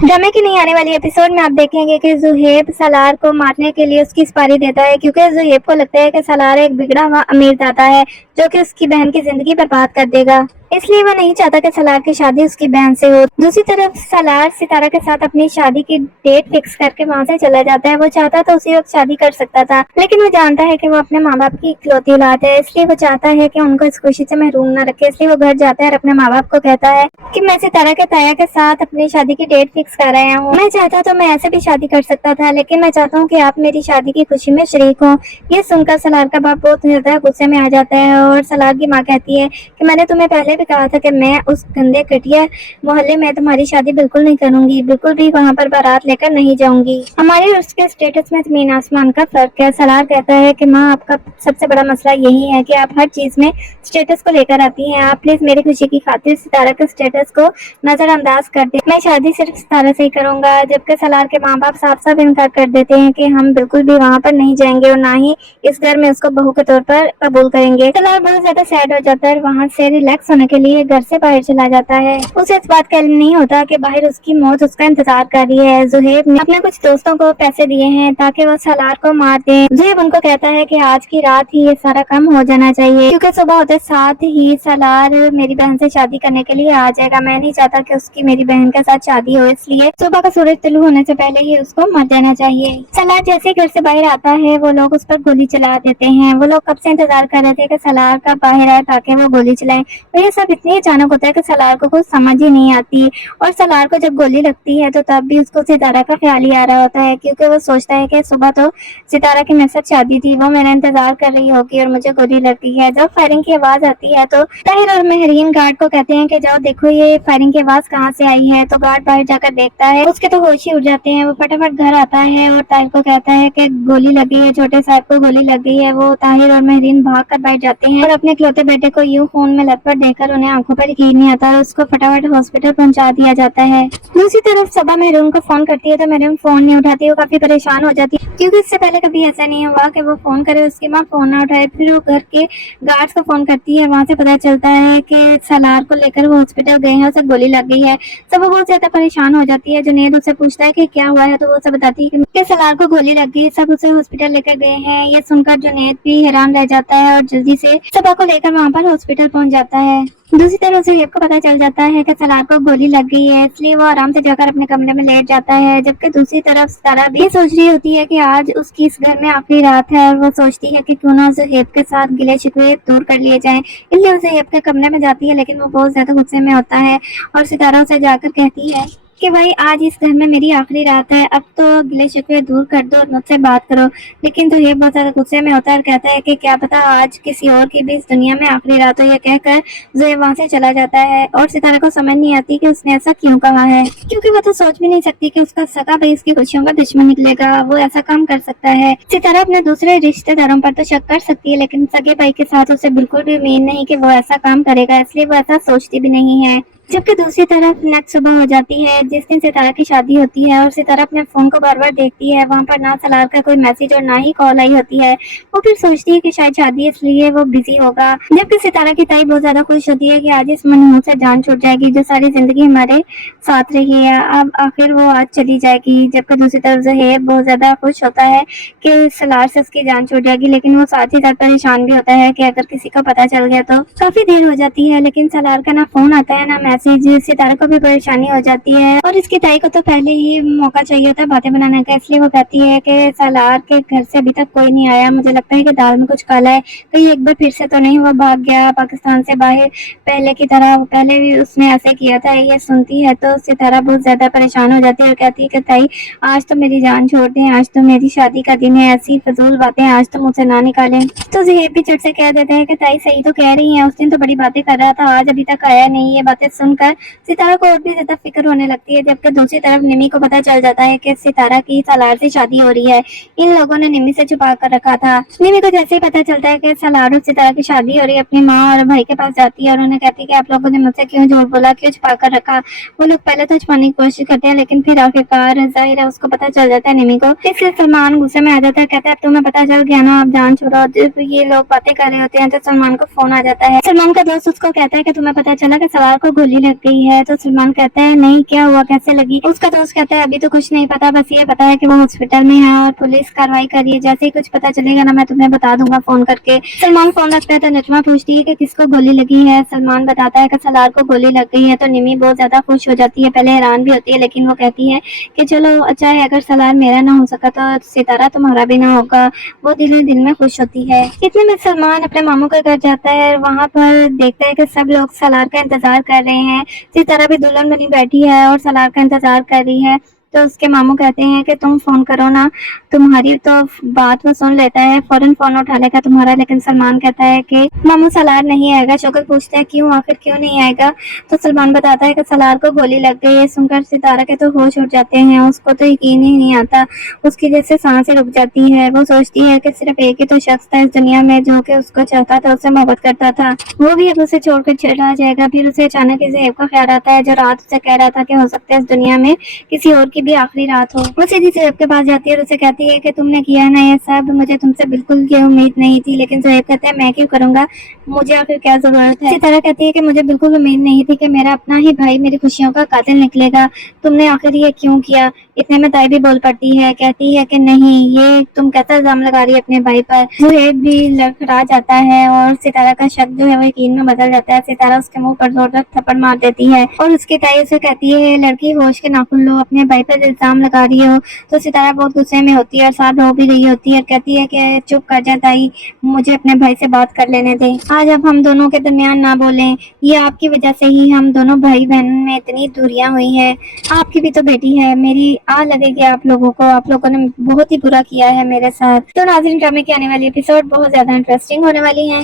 ड्रामे की नहीं आने वाली एपिसोड में आप देखेंगे कि जुहेब सलार को मारने के लिए उसकी सुपारी देता है, क्योंकि जुहेब को लगता है कि सलार एक बिगड़ा हुआ अमीर दाता है जो कि उसकी बहन की जिंदगी बर्बाद कर देगा। इसलिए वो नहीं चाहता कि सलार की शादी उसकी बहन से हो। दूसरी तरफ सलार सितारा के साथ अपनी शादी की डेट फिक्स करके वहाँ से चला जाता है। वो चाहता तो उसी वक्त शादी कर सकता था, लेकिन वो जानता है कि वो अपने माँ बाप की इकलौती औलाद है, इसलिए वो चाहता है कि उनको इस खुशी से महरूम न रखे। इसलिए वो घर जाता है और अपने माँ बाप को कहता है कि मैं सितारा के ताया के साथ अपनी शादी की डेट फिक्स कर रहा हूँ। मैं चाहता तो मैं ऐसे भी शादी कर सकता था, लेकिन मैं चाहता हूँ कि आप मेरी शादी की खुशी में शरीक हो। ये सुनकर सलार का बाप बहुत ज्यादा गुस्से में आ जाता है और सलार की माँ कहती है कि मैंने तुम्हें पहले भी कहा था कि मैं उस गंदे घटिया मोहल्ले में तुम्हारी शादी बिल्कुल नहीं करूंगी, बिल्कुल भी वहाँ पर बारात लेकर नहीं जाऊंगी। हमारे और उसके स्टेटस में जमीन आसमान का फर्क है। सलार कहता है कि माँ, आपका सबसे बड़ा मसला यही है कि आप हर चीज में स्टेटस को लेकर आती हैं। आप प्लीज मेरी खुशी की खातिर सितारा के स्टेटस को नजरअंदाज कर दे। मैं शादी सिर्फ सितारा से ही करूंगा। जबकि सलार के माँ बाप साफ साफ इनकार कर देते हैं कि हम बिल्कुल भी वहाँ पर नहीं जाएंगे और ना ही इस घर में उसको बहू के तौर पर कबूल करेंगे। सलार बहुत ज्यादा सैड हो जाता है और वहाँ से रिलैक्स होने के लिए घर से बाहर चला जाता है। उसे इस बात का इल्म नहीं होता कि बाहर उसकी मौत उसका इंतजार कर रही है। जुहेब ने अपने कुछ दोस्तों को पैसे दिए हैं ताकि वो सलार को मार दे। जुहेब उनको कहता है कि आज की रात ही ये सारा काम हो जाना चाहिए, क्योंकि सुबह होते साथ ही सलार मेरी बहन से शादी करने के लिए आ जाएगा। मैं नहीं चाहता कि उसकी मेरी बहन के साथ शादी हो, इसलिए सुबह का सूरज तुलू होने से पहले ही उसको मर जाना चाहिए। सलार जैसे घर से बाहर आता है वो लोग उस पर गोली चला देते हैं। वो लोग कब से इंतजार कर रहे थे कि सलार का बाहर आए ताकि वो गोली चलाएं। और ये सब इतनी अचानक होता है कि सलार को कुछ समझ ही नहीं आती। और सलार को जब गोली लगती है तो तब भी उसको सितारा का ख्याल ही आ रहा होता है, क्योंकि वो सोचता है कि सुबह तो सितारा की मेरे साथ शादी थी, वो मेरा इंतजार कर रही होगी और मुझे गोली लगती है। जब फायरिंग की आवाज आती है तो ताहिर और मेहरीन गार्ड को कहते हैं कि जाओ देखो ये फायरिंग की आवाज कहाँ से आई है। तो गार्ड बाहर जाकर देखता है, उसके तो होश ही उड़ जाते हैं। वो फटाफट घर आता है और ताहिर को कहता है कि गोली लगी है, छोटे साहब को गोली लग गई है। वो ताहिर और मेहरीन भाग कर बैठ जाते हैं और अपने इकलौते बेटे को यूं खून में लथपथ देखकर उन्हें आंखों पर यकीन नहीं आता और उसको फटाफट हॉस्पिटल पहुंचा दिया जाता है। दूसरी तरफ सबा मेहरून को फोन करती है तो मेहरून फोन नहीं उठाती। वो काफी परेशान हो जाती है, क्योंकि इससे पहले कभी ऐसा नहीं हुआ कि वो फोन करे उसकी माँ फोन ना उठाए। फिर वो घर के गार्ड्स को फोन करती है। वहाँ से पता चलता है कि सलार को लेकर वो हॉस्पिटल गए हैं, उसे गोली लग गई है। सब बहुत ज्यादा परेशान हो जाती है। जुनैद उससे पूछता है कि क्या हुआ है, तो वो सब बताती है कि सलार को गोली लग गई। सब उसे हॉस्पिटल लेकर गए हैं। ये सुनकर जुनैद भी हैरान रह जाता है और जल्दी से सबा को लेकर वहाँ पर हॉस्पिटल पहुँच जाता है। दूसरी तरफ जुहेब को पता चल जाता है कि सलार को गोली लग गई है, इसलिए वो आराम से जाकर अपने कमरे में लेट जाता है। जबकि दूसरी तरफ सितारा भी सोच रही होती है कि आज उसकी इस घर में आखिरी रात है और वो सोचती है कि क्यों ना जुहेब के साथ गिले शिकवे दूर कर लिए जाएं। इसलिए वो जुहेब के कमरे में जाती है, लेकिन वो बहुत ज्यादा गुस्से में होता है और सितारा उसे जाकर कहती है कि भाई आज इस घर में मेरी आखिरी रात है, अब तो गिले शिकवे दूर कर दो और मुझसे बात करो। लेकिन जुहेब बहुत ज्यादा गुस्से में होता है और कहता है कि क्या पता आज किसी और की भी इस दुनिया में आखिरी रात हो। यह कहकर जुहेब वहाँ से चला जाता है और सितारा को समझ नहीं आती कि उसने ऐसा क्यों कहा है, क्योंकि वो तो सोच भी नहीं सकती कि उसका सगा भाई इसकी खुशियों का दुश्मन निकलेगा, वो ऐसा काम कर सकता है। सितारा अपने दूसरे रिश्तेदारों पर तो शक कर सकती है, लेकिन सगे भाई के साथ उसे बिल्कुल भी उम्मीद नहीं कि वो ऐसा काम करेगा, इसलिए वो ऐसा सोचती भी नहीं है। जबकि दूसरी तरफ नेक्स्ट सुबह हो जाती है जिस दिन सितारा की शादी होती है और सितारा अपने फोन को बार बार देखती है। वहाँ पर ना सलार का कोई मैसेज और ना ही कॉल आई होती है। वो फिर सोचती है कि शायद शादी है इसलिए वो बिजी होगा। जबकि सितारा की ताई बहुत ज्यादा खुश होती है कि आज इस मनहूस से जान छूट जाएगी जो सारी जिंदगी हमारे साथ रही है, अब आखिर वो आज चली जाएगी। जबकि दूसरी तरफ जुहेब बहुत ज्यादा खुश होता है कि सलार से उसकी जान छूट जाएगी, लेकिन वो साथ ही साथ परेशान भी होता है कि अगर किसी को पता चल गया तो। काफी देर हो जाती है लेकिन सलार का ना फोन आता है ना मैसेज। सितारा को भी परेशानी हो जाती है और इसकी ताई को तो पहले ही मौका चाहिए होता है बातें बनाने का, इसलिए वो कहती है कि सलार के घर से अभी तक कोई नहीं आया, मुझे लगता है कि दाल में कुछ काला है, कहीं एक बार फिर से तो नहीं हुआ भाग गया पाकिस्तान से बाहर पहले की तरह। पहले भी उसने ऐसे किया था। ये सुनती है तो सितारा बहुत ज्यादा परेशान हो जाती है और कहती है कि ताई आज तो मेरी जान छोड़ दें, आज तो मेरी शादी का दिन है, ऐसी फजूल बातें आज तो मुझसे ना निकालें। तो जुहेब भी चिढ़ से कह देते हैं कि ताई सही तो कह रही है, उस दिन तो बड़ी बातें कर रहा था, आज अभी तक आया नहीं। ये बातें सुनकर सितारा को और भी ज्यादा फिक्र होने लगती है। जबकि दूसरी तरफ निमी को पता चल जाता है कि सितारा की सलार से शादी हो रही है। इन लोगों ने निमी से छुपा कर रखा था। निमी को जैसे ही पता चलता है कि सलार और सितारा की शादी हो रही है, अपनी माँ और भाई के पास जाती है और उन्हें कहती है कि आप लोगों ने मुझसे क्यों झूठ बोला, क्यों छुपा कर रखा। वो लोग पहले तो छुपाने की कोशिश करते हैं, लेकिन फिर आखिरकार जाहिर है उसको पता चल जाता है निमी को। इसलिए सलमान गुस्से में आ जाता है, कहता है अब तुम्हें पता चल गया ना, अब जान छोड़ो। जब ये लोग बातें कर रहे होते हैं तो सलमान को फोन आ जाता है। सलमान का दोस्त उसको कहता है कि तुम्हें पता चला कि सलार को गोली لگ گئی ہے۔ تو سلمان کہتا ہے نہیں کیا ہوا، کیسے لگی؟ اس کا دوست کہتا ہے ابھی تو کچھ نہیں پتا، بس یہ پتا ہے کہ وہ ہاسپٹل میں ہے اور پولیس کارروائی کر رہی ہے، جیسے ہی کچھ پتا چلے گا نا میں تمہیں بتا دوں گا فون کر کے۔ سلمان فون رکھتا ہے تو نجمہ پوچھتی ہے کہ کس کو گولی لگی ہے۔ سلمان بتاتا ہے کہ سالار کو گولی لگ گئی ہے تو نمی بہت زیادہ خوش ہو جاتی ہے، پہلے حیران بھی ہوتی ہے لیکن وہ کہتی ہے کہ چلو اچھا ہے، اگر سالار میرا نہ ہو سکا تو ستارہ تمہارا بھی نہ ہوگا۔ وہ دل ہی دل میں خوش ہوتی ہے۔ اتنے میں سلمان اپنے ماموں کے گھر جاتا ہے اور وہاں پر دیکھتا ہے کہ سب لوگ سالار کا انتظار کر رہے ہیں۔ ستارہ بھی دلہن بنی بیٹھی ہے اور سالار کا انتظار کر رہی ہے۔ تو اس کے ماموں کہتے ہیں کہ تم فون کرو نا، تمہاری تو بات وہ سن لیتا ہے، فوراً فون اٹھا لے گا تمہارا۔ لیکن سلمان کہتا ہے کہ ماموں سالار نہیں آئے گا۔ شوکت پوچھتا ہے کیوں، آخر کیوں نہیں آئے گا؟ تو سلمان بتاتا ہے کہ سالار کو گولی لگ گئی ہے۔ سن کر ستارہ کے تو ہوش اڑ جاتے ہیں، اس کو تو یقین ہی نہیں آتا، اس کی جیسے سانسیں رک جاتی ہے۔ وہ سوچتی ہے کہ صرف ایک ہی تو شخص تھا اس دنیا میں جو کہ اس کو چاہتا تھا، اس سے محبت کرتا تھا، وہ بھی اب اسے چھوڑ کر چلا جائے گا۔ پھر اسے اچانک زہیب کا خیال آتا ہے جو رات اسے کہہ رہا تھا کہ ہو سکتا ہے اس دنیا میں کسی اور کی بھی آخری رات ہو۔ وہ سیدھی زہیب کے پاس جاتی ہے اور اسے کہتی ہے کہ تم نے کیا نا یہ سب، مجھے تم سے بالکل یہ امید نہیں تھی۔ لیکن زہیب کہتا ہے میں کیوں کروں گا، مجھے آخر کیا ضرورت ہے؟ ستارہ کہتی ہے کہ مجھے بالکل امید نہیں تھی کہ میرا اپنا ہی بھائی میری خوشیوں کا قاتل نکلے گا، تم نے آخر یہ کیوں کیا؟ اتنے میں تائی بھی بول پڑتی ہے، کہتی ہے کہ نہیں، یہ تم کیسا الزام لگا رہی ہے اپنے بھائی پر؟ زہیب بھی لڑکھڑا جاتا ہے اور ستارہ کا شک جو ہے وہ یقین میں بدل جاتا ہے۔ ستارہ اس کے منہ پر زوردار تھپڑ مار دیتی ہے اور اس کی تائی اسے کہتی ہے لڑکی ہوش کے ناخن لو، اپنے بھائی پر الزام لگا رہی ہو۔ تو ستارہ بہت غصے میں ہوتی ہے اور ساتھ رو بھی رہی ہوتی ہے اور کہتی ہے کہ چپ کر جا تائی، مجھے اپنے بھائی سے بات کر لینے دے، آج اب ہم دونوں کے درمیان نہ بولیں، یہ آپ کی وجہ سے ہی ہم دونوں بھائی بہن میں اتنی دوریاں ہوئی ہیں، آپ کی بھی تو بیٹی ہے، میری لگے گی آپ لوگوں کو، آپ لوگوں نے بہت ہی برا کیا ہے میرے ساتھ۔ تو ناظرین ڈرامے کی آنے والی ایپیسوڈ بہت زیادہ انٹرسٹنگ ہونے والی ہیں۔